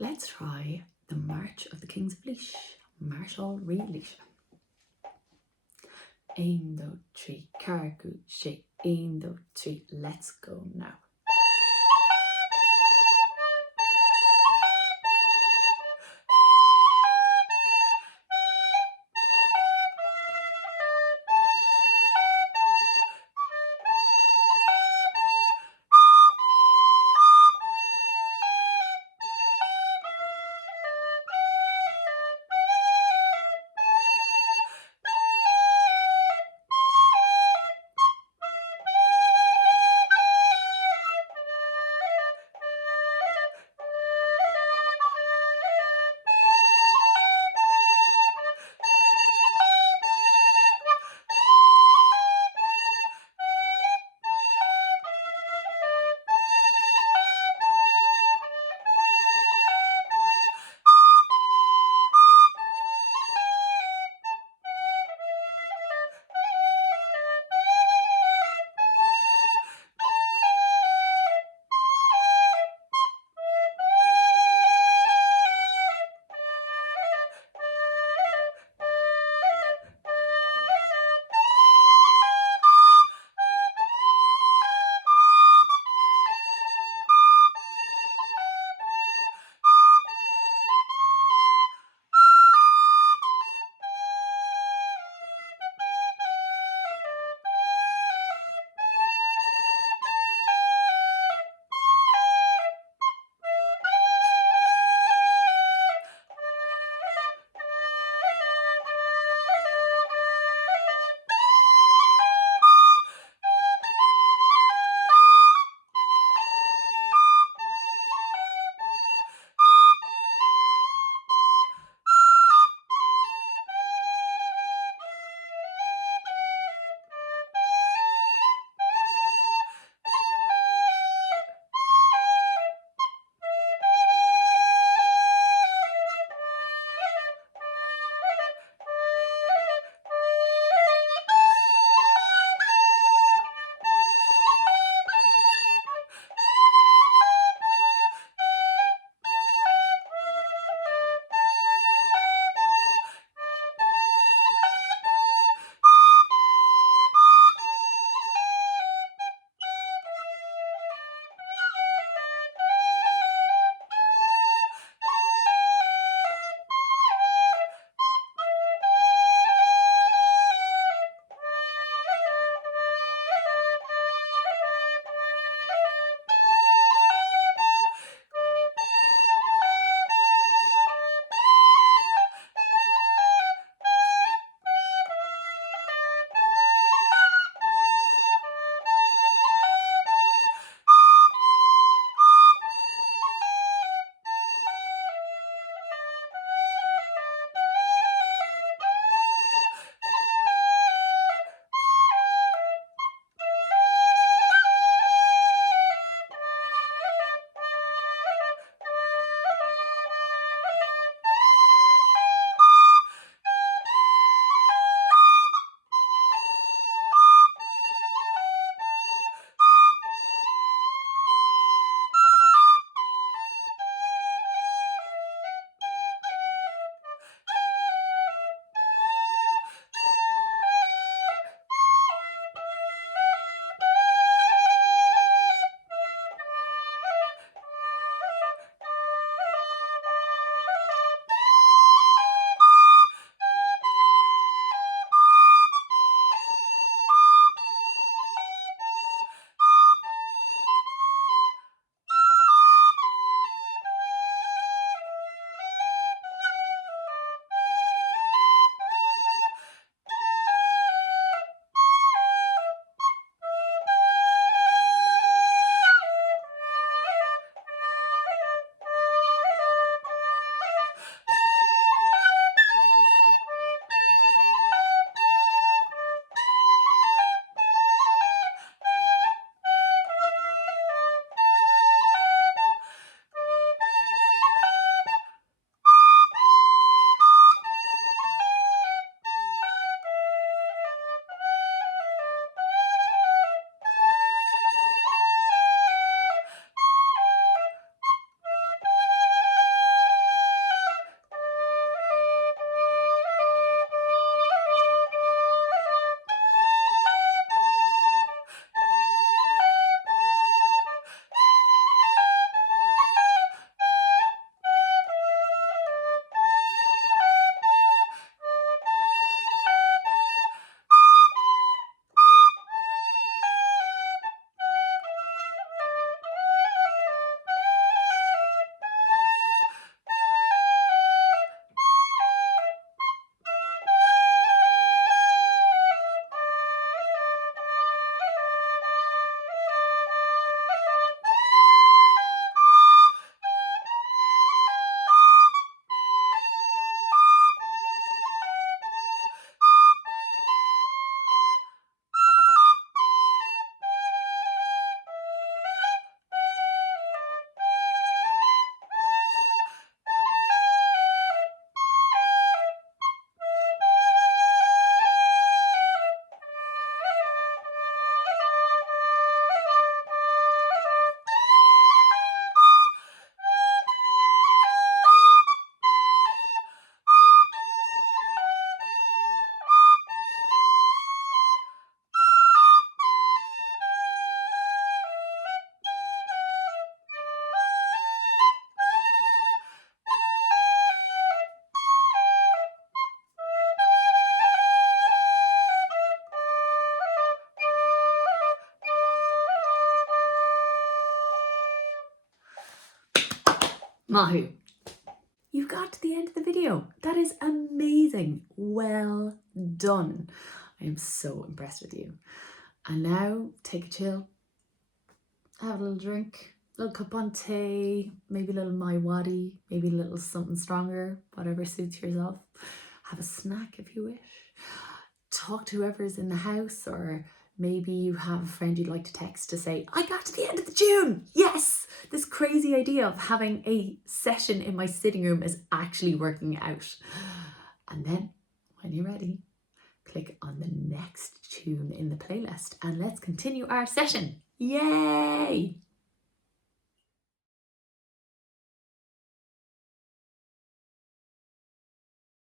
Let's try the March of the Kings of Laois, Marshall Reed Laois. Ain, do, tree, cargu, she, ain, do, tree, let's go now. Mahu, you got to the end of the video. That is amazing. Well done. I am so impressed with you. And now take a chill, have a little drink, a little cup on tea, maybe a little mai wadi, maybe a little something stronger, whatever suits yourself. Have a snack if you wish. Talk to whoever's in the house, or maybe you have a friend you'd like to text to say, I got to the end of the tune. Yes, this crazy idea of having a session in my sitting room is actually working out. And then when you're ready, click on the next tune in the playlist and let's continue our session. Yay!